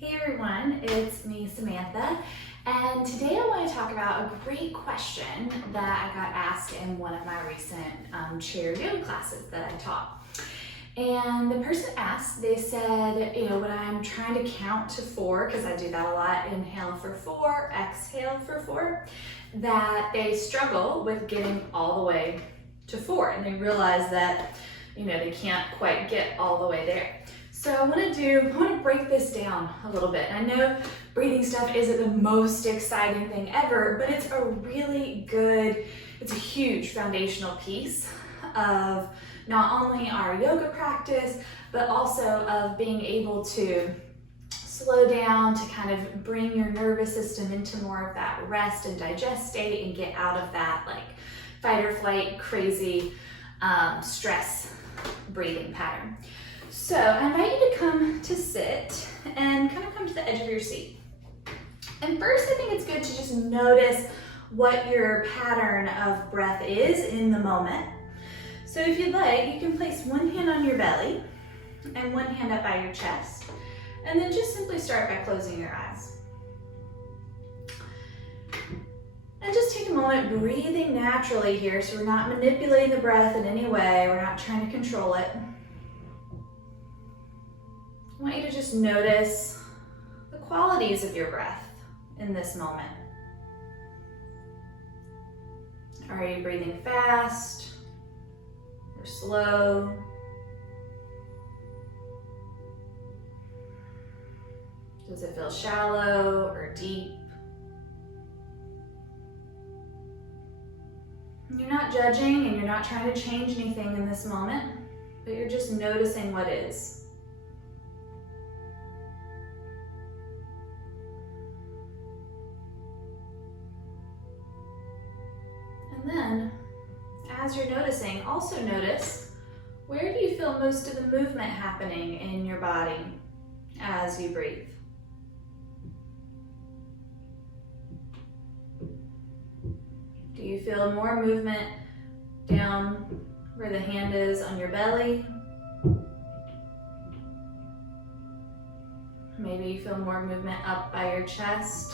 Hey everyone, it's me, Samantha, and today I want to talk about a great question that I got asked in one of my recent chair yoga classes that I taught. And the person asked, they said, when I'm trying to count to 4, because I do that a lot, inhale for 4, exhale for 4, that they struggle with getting all the way to 4, and they realize that, they can't quite get all the way there. So I want to break this down a little bit. I know breathing stuff isn't the most exciting thing ever, but it's it's a huge foundational piece of not only our yoga practice, but also of being able to slow down, to kind of bring your nervous system into more of that rest and digest state and get out of that like fight or flight, crazy stress breathing pattern. So I invite you to come to sit and kind of come to the edge of your seat. And first, I think it's good to just notice what your pattern of breath is in the moment. So if you'd like, you can place one hand on your belly and one hand up by your chest. And then just simply start by closing your eyes. And just take a moment breathing naturally here, so we're not manipulating the breath in any way. We're not trying to control it. I want you to just notice the qualities of your breath in this moment. Are you breathing fast or slow? Does it feel shallow or deep? You're not judging and you're not trying to change anything in this moment, but you're just noticing what is. And then, as you're noticing, also notice, where do you feel most of the movement happening in your body as you breathe? Do you feel more movement down where the hand is on your belly? Maybe you feel more movement up by your chest.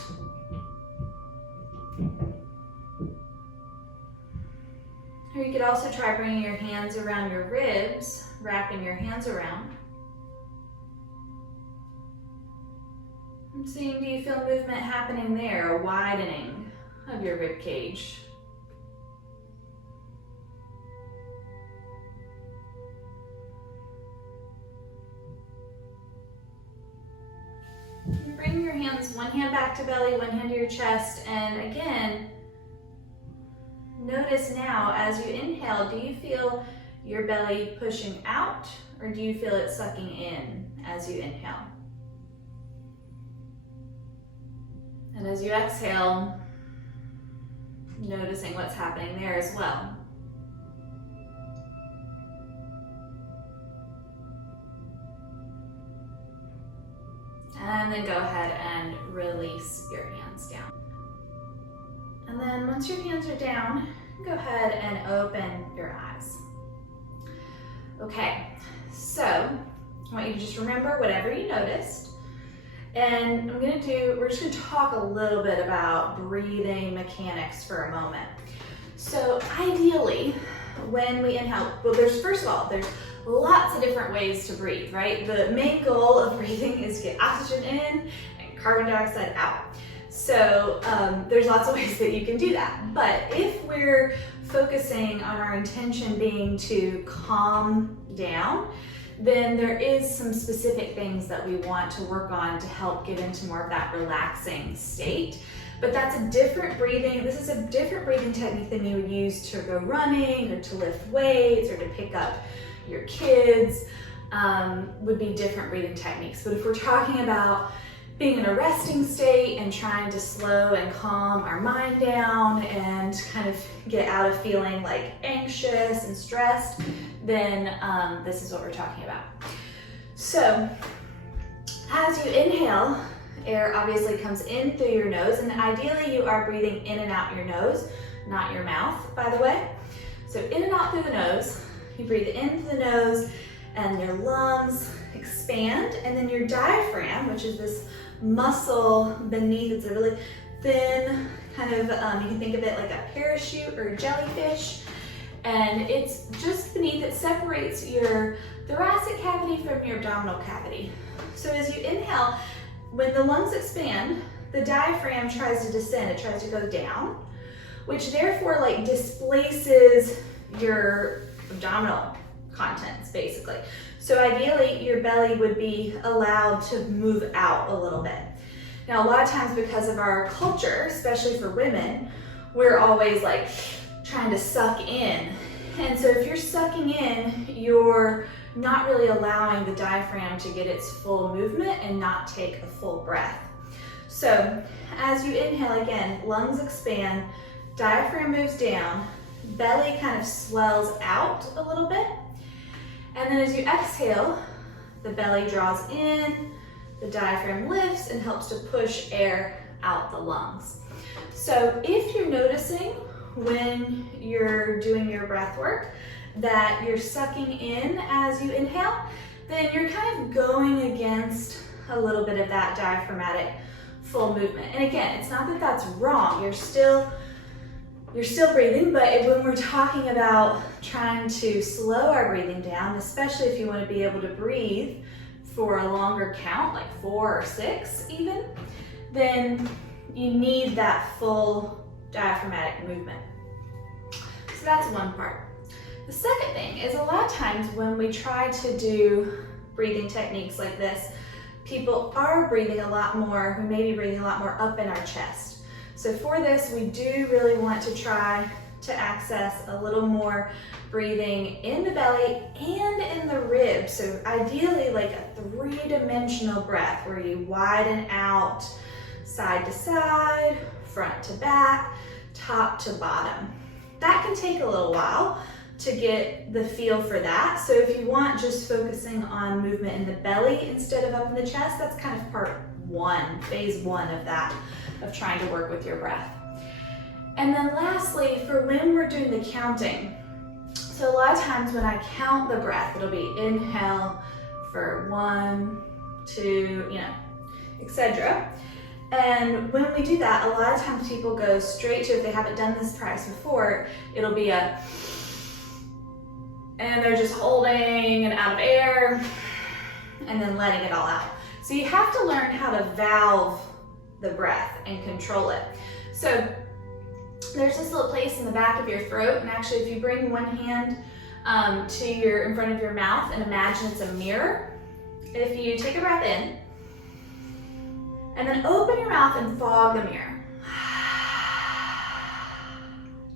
Or you could also try bringing your hands around your ribs, wrapping your hands around. I'm seeing, do you feel movement happening there, a widening of your rib cage? Bring your hands, one hand back to belly, one hand to your chest, and again, notice now as you inhale, do you feel your belly pushing out or do you feel it sucking in as you inhale? And as you exhale, noticing what's happening there as well. And then go ahead and release your hands down. And then once your hands are down, go ahead and open your eyes. Okay, so I want you to just remember whatever you noticed. And we're just gonna talk a little bit about breathing mechanics for a moment. So ideally, when we inhale, there's lots of different ways to breathe, right? The main goal of breathing is to get oxygen in and carbon dioxide out. So there's lots of ways that you can do that. But if we're focusing on our intention being to calm down, then there is some specific things that we want to work on to help get into more of that relaxing state. But that's a different breathing. This is a different breathing technique than you would use to go running or to lift weights or to pick up your kids, would be different breathing techniques. But if we're talking about being in a resting state and trying to slow and calm our mind down and kind of get out of feeling like anxious and stressed, then this is what we're talking about. So as you inhale, air obviously comes in through your nose, and ideally you are breathing in and out your nose, not your mouth, by the way. So in and out through the nose, you breathe in through the nose and your lungs expand, and then your diaphragm, which is this muscle beneath, it's a really thin kind of, you can think of it like a parachute or a jellyfish, and it's just beneath, it separates your thoracic cavity from your abdominal cavity. So as you inhale, when the lungs expand, the diaphragm tries to descend, it tries to go down, which therefore like displaces your abdominal contents basically. So ideally your belly would be allowed to move out a little bit. Now a lot of times because of our culture, especially for women, we're always like trying to suck in. And so if you're sucking in, you're not really allowing the diaphragm to get its full movement and not take a full breath. So as you inhale again, lungs expand, diaphragm moves down, belly kind of swells out a little bit. And then as you exhale, the belly draws in, the diaphragm lifts and helps to push air out the lungs. So if you're noticing when you're doing your breath work that you're sucking in as you inhale, then you're kind of going against a little bit of that diaphragmatic full movement. And again, it's not that that's wrong. You're still breathing, but when we're talking about trying to slow our breathing down, especially if you want to be able to breathe for a longer count, like 4 or 6 even, then you need that full diaphragmatic movement. So that's one part. The second thing is a lot of times when we try to do breathing techniques like this, people are breathing a lot more, who may be breathing a lot more up in our chest. So for this, we do really want to try to access a little more breathing in the belly and in the ribs. So ideally like a 3-dimensional breath where you widen out side to side, front to back, top to bottom. That can take a little while to get the feel for that. So if you want just focusing on movement in the belly instead of up in the chest, that's kind of part 1, phase 1 of that, of trying to work with your breath. And then lastly, for when we're doing the counting, so a lot of times when I count the breath, it'll be inhale for 1, 2, etc. And when we do that, a lot of times people go straight to, if they haven't done this practice before, it'll be a, and they're just holding and out of air and then letting it all out. So you have to learn how to valve the breath and control it. So there's this little place in the back of your throat, and actually if you bring one hand in front of your mouth and imagine it's a mirror, if you take a breath in and then open your mouth and fog the mirror.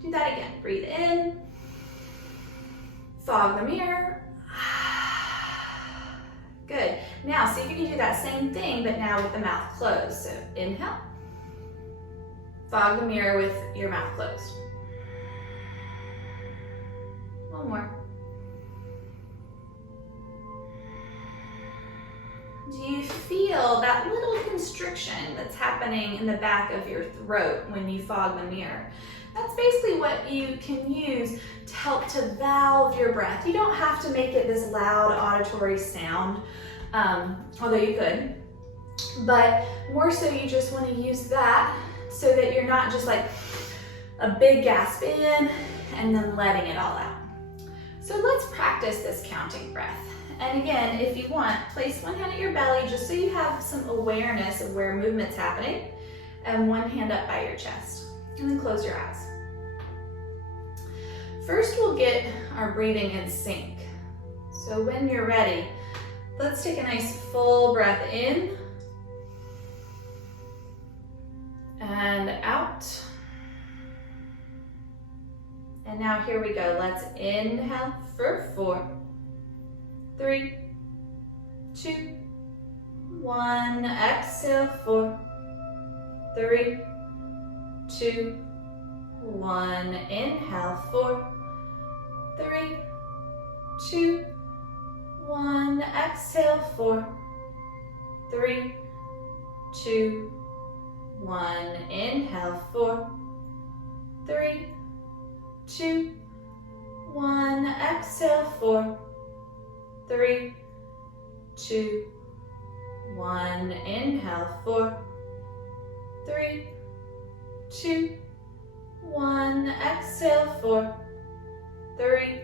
Do that again. Breathe in, fog the mirror. Good. Now see if you can do that same thing, but now with the mouth closed. So inhale, fog the mirror with your mouth closed. One more. Do you feel that little constriction that's happening in the back of your throat when you fog the mirror? That's basically what you can use to help to valve your breath. You don't have to make it this loud auditory sound, although you could, but more so you just want to use that so that you're not just like a big gasp in and then letting it all out. So let's practice this counting breath. And again, if you want, place one hand at your belly just so you have some awareness of where movement's happening, and one hand up by your chest. And then close your eyes. First, we'll get our breathing in sync. So when you're ready, let's take a nice full breath in and out. And now here we go. Let's inhale for 4, 3, 2, 1. Exhale, 4, 3, 2, 1. Inhale, 4, 3, 2, 1. Exhale, 4, 3, 2, 1. Inhale, 4, 3, 2, 1. Exhale, 4, 3, 2, 1. Inhale, 4, 3, 2, 1. Exhale, 4, 3,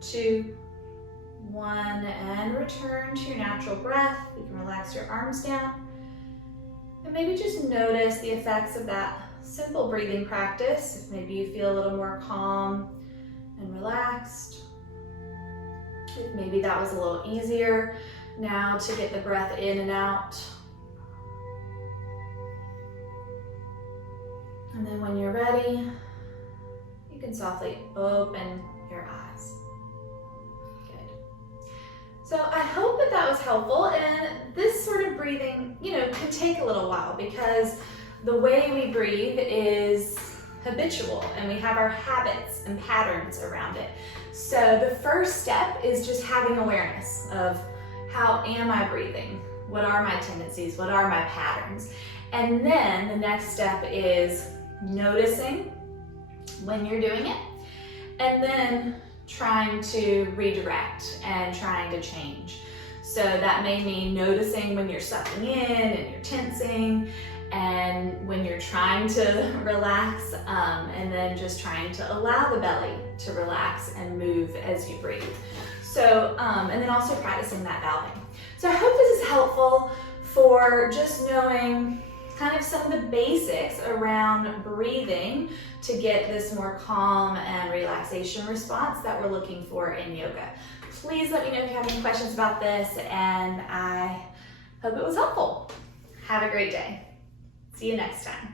2, 1. And return to your natural breath. You can relax your arms down. And maybe just notice the effects of that simple breathing practice. If maybe you feel a little more calm and relaxed. If maybe that was a little easier now to get the breath in and out. And then when you're ready, you can softly open your eyes. Good. So I hope that that was helpful, and this sort of breathing, can take a little while because the way we breathe is habitual and we have our habits and patterns around it. So the first step is just having awareness of how am I breathing? What are my tendencies? What are my patterns? And then the next step is noticing when you're doing it and then trying to redirect and trying to change. So that may mean noticing when you're sucking in and you're tensing, and when you're trying to relax, and then just trying to allow the belly to relax and move as you breathe. So, and then also practicing that valving. So I hope this is helpful for just knowing kind of some of the basics around breathing to get this more calm and relaxation response that we're looking for in yoga. Please let me know if you have any questions about this, and I hope it was helpful. Have a great day. See you next time.